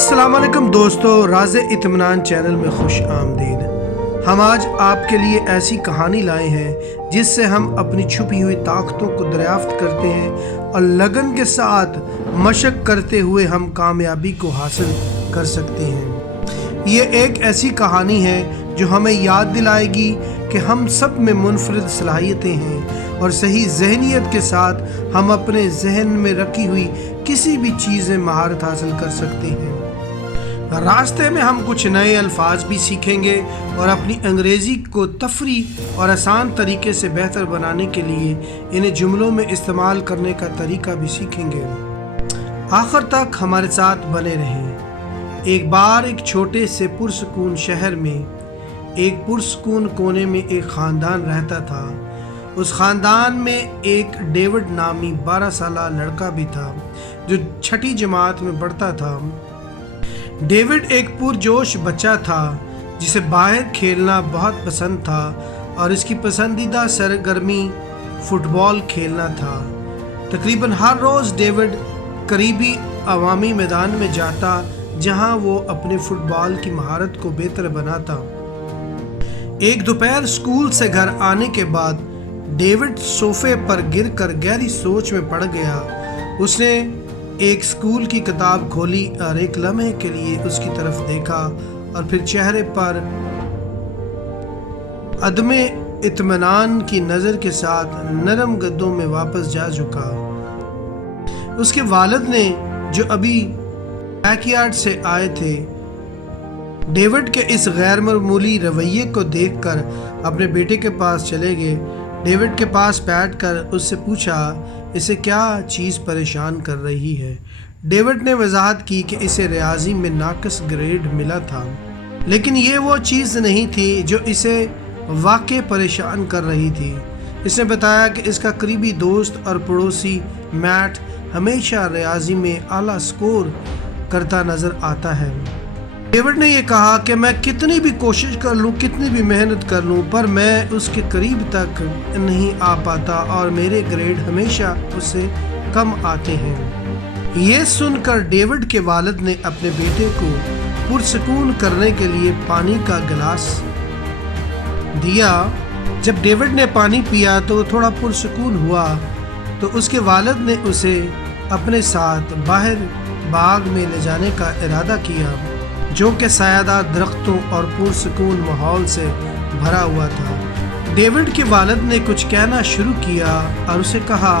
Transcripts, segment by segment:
अस्सलाम वालेकुम दोस्तों, राज़े इत्मीनान चैनल में खुश आमदीद। हम आज आपके लिए ऐसी कहानी लाए हैं जिससे हम अपनी छुपी हुई ताकतों को दरियाफ्त करते हैं और लगन के साथ मशक करते हुए हम कामयाबी को हासिल कर सकते हैं। ये एक ऐसी कहानी है जो हमें याद दिलाएगी कि हम सब में मुनफरिद सलाहियतें हैं और सही जहनीत के साथ हम अपने जहन में रखी हुई किसी भी चीज़ में महारत हासिल कर सकते हैं। रास्ते में हम कुछ नए अल्फाज भी सीखेंगे और अपनी अंग्रेज़ी को तफरी और आसान तरीके से बेहतर बनाने के लिए इन्हें जुमलों में इस्तेमाल करने का तरीका भी सीखेंगे। आखिर तक हमारे साथ बने रहें। एक बार एक छोटे से पुरसकून शहर में एक पुरसकून कोने में एक ख़ानदान रहता था। उस ख़ानदान में एक डेविड नामी 12 साला लड़का भी था जो 6ठी जमात में पढ़ता था। डेविड एक पुरजोश बच्चा था जिसे बाहर खेलना बहुत पसंद था और इसकी पसंदीदा सरगर्मी फुटबॉल खेलना था। तकरीबन हर रोज़ डेविड करीबी अवामी मैदान में जाता जहां वो अपने फुटबॉल की महारत को बेहतर बनाता। एक दोपहर स्कूल से घर आने के बाद डेविड सोफे पर गिरकर गहरी सोच में पड़ गया। उसने एक स्कूल की किताब खोली और एक लम्हे के लिए उसकी तरफ देखा और फिर चेहरे पर अदमे इत्मीनान की नज़र के साथ नरम गद्दों में वापस जा झुका। उसके वालिद ने जो अभी बैकयार्ड से आए थे डेविड के इस गैर मामूली रवैये को देखकर अपने बेटे के पास चले गए। डेविड के पास बैठकर उससे पूछा इसे क्या चीज़ परेशान कर रही है। डेविड ने वजाहत की कि इसे रियाजी में नाक़िस ग्रेड मिला था, लेकिन ये वो चीज़ नहीं थी जो इसे वाकई परेशान कर रही थी। इसने बताया कि इसका करीबी दोस्त और पड़ोसी मैट हमेशा रियाजी में आला स्कोर करता नज़र आता है। डेविड ने यह कहा कि मैं कितनी भी कोशिश कर लूँ, कितनी भी मेहनत कर लूँ, पर मैं उसके करीब तक नहीं आ पाता और मेरे ग्रेड हमेशा उससे कम आते हैं। ये सुनकर डेविड के वालिद ने अपने बेटे को पुरसकून करने के लिए पानी का गिलास दिया। जब डेविड ने पानी पिया तो थोड़ा पुरसकून हुआ तो उसके वालिद ने उसे अपने साथ बाहर बाग में ले जाने का इरादा किया जो कि सायादार दरख्तों और पुरसकून माहौल से भरा हुआ था। डेविड के वालिद ने कुछ कहना शुरू किया और उसे कहा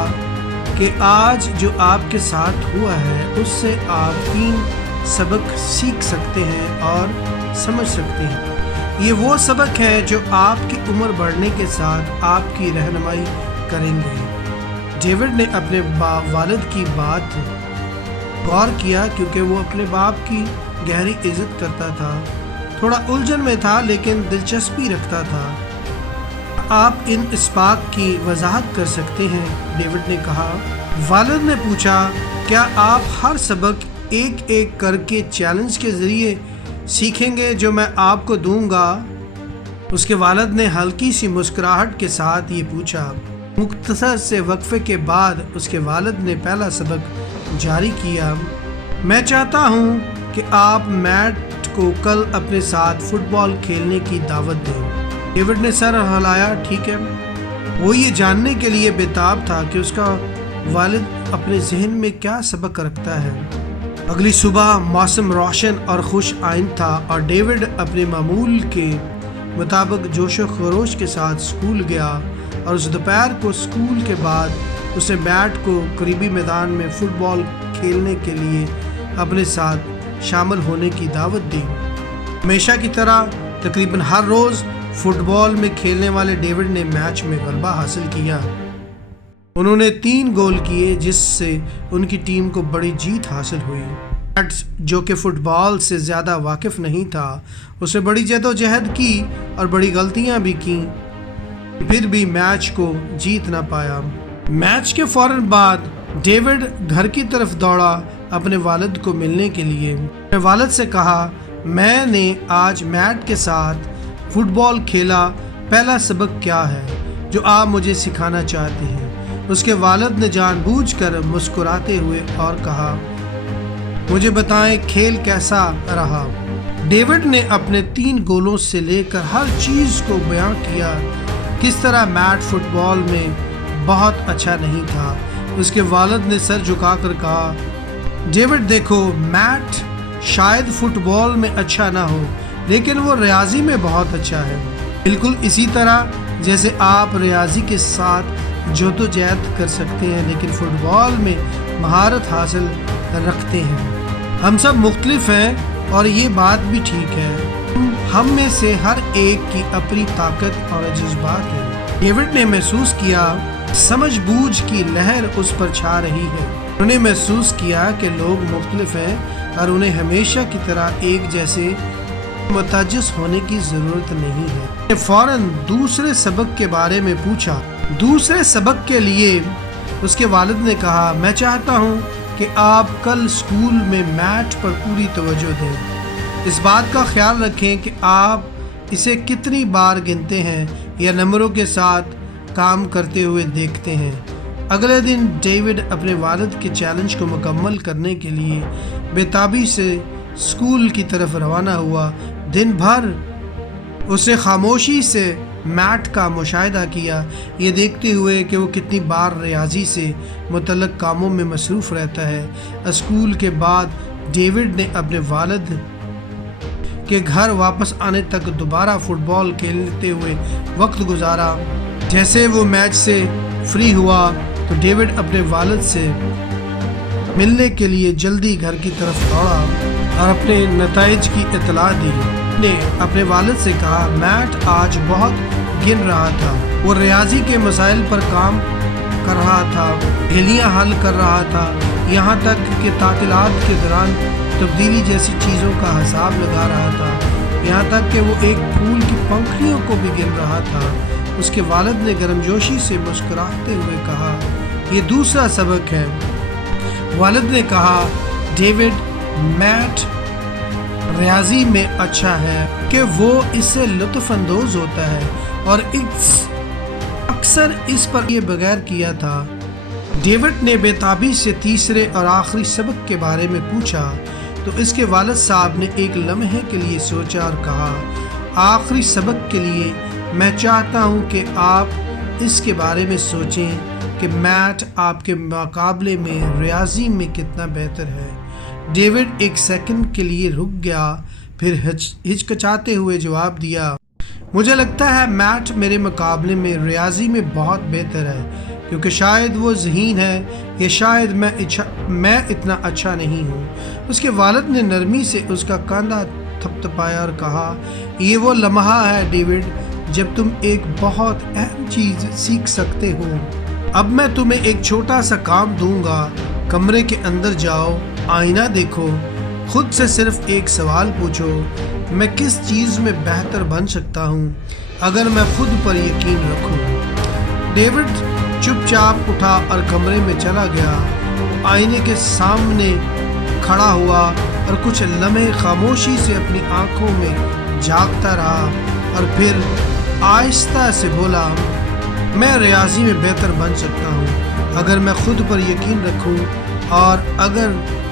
कि आज जो आपके साथ हुआ है उससे आप 3 सबक सीख सकते हैं और समझ सकते हैं। ये वो सबक हैं जो आपकी उम्र बढ़ने के साथ आपकी रहनुमाई करेंगे। डेविड ने अपने वालिद की बात गौर किया क्योंकि वो अपने बाप की गहरी इज्जत करता था। थोड़ा उलझन में था लेकिन दिलचस्पी रखता था। आप इन इस्पाक की वजाहत कर सकते हैं, डेविड ने कहा। वालिद ने पूछा क्या आप हर सबक एक एक करके चैलेंज के ज़रिए सीखेंगे जो मैं आपको दूंगा? उसके वालिद ने हल्की सी मुस्कुराहट के साथ ये पूछा। मुख्तसर से वक्फे के बाद उसके वालिद ने पहला सबक जारी किया। मैं चाहता हूँ कि आप मैट को कल अपने साथ फुटबॉल खेलने की दावत दें। डेविड ने सर हिलाया। ठीक है। वो ये जानने के लिए बेताब था कि उसका वालिद अपने जहन में क्या सबक रखता है। अगली सुबह मौसम रोशन और खुश आइंद था और डेविड अपने मामूल के मुताबिक जोशो खरोश के साथ स्कूल गया और उस दोपहर को स्कूल के बाद उसने मैट को करीबी मैदान में फुटबॉल खेलने के लिए अपने साथ शामिल होने की दावत दी। हमेशा की तरह तकरीबन हर रोज़ फुटबॉल में खेलने वाले डेविड ने मैच में गलबा हासिल किया। उन्होंने 3 गोल किए जिससे उनकी टीम को बड़ी जीत हासिल हुई। मैट जो कि फुटबॉल से ज़्यादा वाकिफ नहीं था उसने बड़ी जदोजहद की और बड़ी गलतियां भी की, फिर भी मैच को जीत ना पाया। मैच के फौरन बाद डेविड घर की तरफ दौड़ा अपने वालिद को मिलने के लिए। अपने वालिद से कहा मैंने आज मैट के साथ फुटबॉल खेला, पहला सबक क्या है जो आप मुझे सिखाना चाहते हैं? उसके वालिद ने जानबूझकर मुस्कुराते हुए और कहा मुझे बताएं खेल कैसा रहा। डेविड ने अपने 3 गोलों से लेकर हर चीज़ को बयां किया। किस तरह मैट फुटबॉल में बहुत अच्छा नहीं था। उसके वालिद ने सर झुकाकर कहा, डेविड देखो, मैट शायद फुटबॉल में अच्छा ना हो, लेकिन वो रियाजी में बहुत अच्छा है। बिल्कुल इसी तरह जैसे आप रियाजी के साथ जद्दोजहद कर सकते हैं, लेकिन फुटबॉल में महारत हासिल रखते हैं। हम सब मुख्तलिफ हैं और ये बात भी ठीक है। हम में से हर एक की अपनी ताकत और जज्बात है। डेविड ने महसूस किया समझ-बूझ की लहर उस पर छा रही है। उन्होंने महसूस किया कि लोग मुख्तलिफ हैं और उन्हें हमेशा की तरह एक जैसे मुतजस होने की ज़रूरत नहीं है। फौरन दूसरे सबक के बारे में पूछा। दूसरे सबक के लिए उसके वालिद ने कहा, मैं चाहता हूँ कि आप कल स्कूल में मैट पर पूरी तवज्जो दें। इस बात का ख्याल रखें कि आप इसे कितनी बार गिनते हैं या नंबरों के साथ काम करते हुए देखते हैं। अगले दिन डेविड अपने वालिद के चैलेंज को मुकम्मल करने के लिए बेताबी से स्कूल की तरफ रवाना हुआ। दिन भर उसने खामोशी से मैट का मुशाहिदा किया, ये देखते हुए कि वो कितनी बार रियाजी से मुतल्लक कामों में मसरूफ़ रहता है। स्कूल के बाद डेविड ने अपने वालिद के घर वापस आने तक दोबारा फुटबॉल खेलते हुए वक्त गुजारा। जैसे वो मैच से फ्री हुआ तो डेविड अपने वालिद से मिलने के लिए जल्दी घर की तरफ दौड़ा और अपने नताइज की इत्तला दी। ने अपने वालिद से कहा, मैट आज बहुत गिन रहा था। वो रियाजी के मसाइल पर काम कर रहा था, पहेलियाँ हल कर रहा था, यहाँ तक कि तातीलात के दौरान तब्दीली जैसी चीज़ों का हिसाब लगा रहा था। यहाँ तक कि वो एक फूल की पंखुड़ियों को भी गिन रहा था। उसके वालिद ने गर्मजोशी से मुस्कुराते हुए कहा, ये दूसरा सबक है। वालिद ने कहा, डेविड, मैट रियाजी में अच्छा है कि वो इससे लुत्फ़अंदोज़ होता है और अक्सर इस पर ये बगैर किया था। डेविड ने बेताबी से तीसरे और आखिरी सबक के बारे में पूछा तो इसके वालिद साहब ने एक लम्हे के लिए सोचा और कहा, आखिरी सबक के लिए मैं चाहता हूँ कि आप इसके बारे में सोचें कि मैट आपके मुकाबले में रियाजी में कितना बेहतर है। डेविड एक सेकंड के लिए रुक गया, फिर हिचकिचाते हुए जवाब दिया, मुझे लगता है मैट मेरे मुकाबले में रियाजी में बहुत बेहतर है, क्योंकि शायद वो ज़हीन है या शायद मैं इतना अच्छा नहीं हूँ। उसके वालिद ने नरमी से उसका कंधा थपथपाया और कहा, ये वो लम्हा है डेविड जब तुम एक बहुत अहम चीज़ सीख सकते हो। अब मैं तुम्हें एक छोटा सा काम दूंगा। कमरे के अंदर जाओ, आईना देखो, खुद से सिर्फ एक सवाल पूछो, मैं किस चीज़ में बेहतर बन सकता हूँ अगर मैं खुद पर यकीन रखूँ। डेविड चुपचाप उठा और कमरे में चला गया। आईने के सामने खड़ा हुआ और कुछ लम्हे खामोशी से अपनी आंखों में झांकता रहा और फिर आहिस्ता से बोला, मैं रियाजी में बेहतर बन सकता हूँ अगर मैं खुद पर यकीन रखूँ और अगर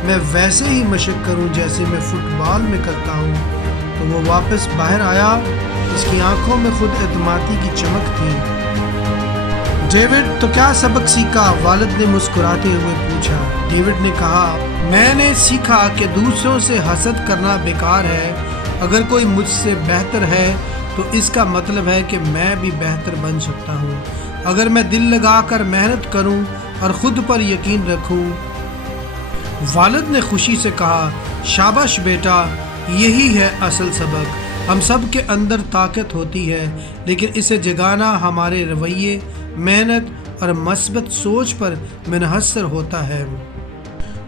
मैं वैसे ही मशक करूँ जैसे मैं फुटबॉल में करता हूँ। तो वो वापस बाहर आया, उसकी आंखों में खुद एतमादी की चमक थी। डेविड, तो क्या सबक सीखा? वालिद ने मुस्कुराते हुए पूछा। डेविड ने कहा, मैंने सीखा कि दूसरों से हसद करना बेकार है। अगर कोई मुझसे बेहतर है तो इसका मतलब है कि मैं भी बेहतर बन सकता हूँ अगर मैं दिल लगाकर मेहनत करूँ और ख़ुद पर यकीन रखूँ। वालिद ने खुशी से कहा, शाबाश बेटा, यही है असल सबक। हम सब के अंदर ताकत होती है, लेकिन इसे जगाना हमारे रवैये, मेहनत और मस्बत सोच पर मुनहसर होता है।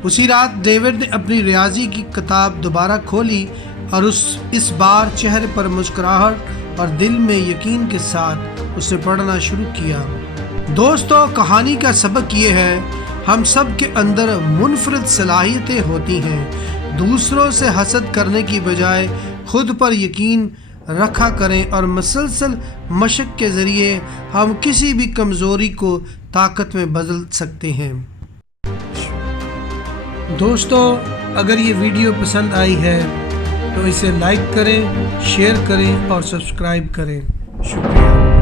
उसी रात डेविड ने अपनी रियाजी की किताब दोबारा खोली और इस बार चेहरे पर मुस्कुराहट और दिल में यकीन के साथ उसे पढ़ना शुरू किया। दोस्तों, कहानी का सबक ये है, हम सब के अंदर मुनफरद सलाहियतें होती हैं। दूसरों से हसद करने की बजाय खुद पर यकीन रखा करें और मुसलसल मशक के ज़रिए हम किसी भी कमज़ोरी को ताकत में बदल सकते हैं। دوستو اگر یہ ویڈیو پسند آئی ہے تو اسے لائک کریں، شیئر کریں اور سبسکرائب کریں۔ شکریہ۔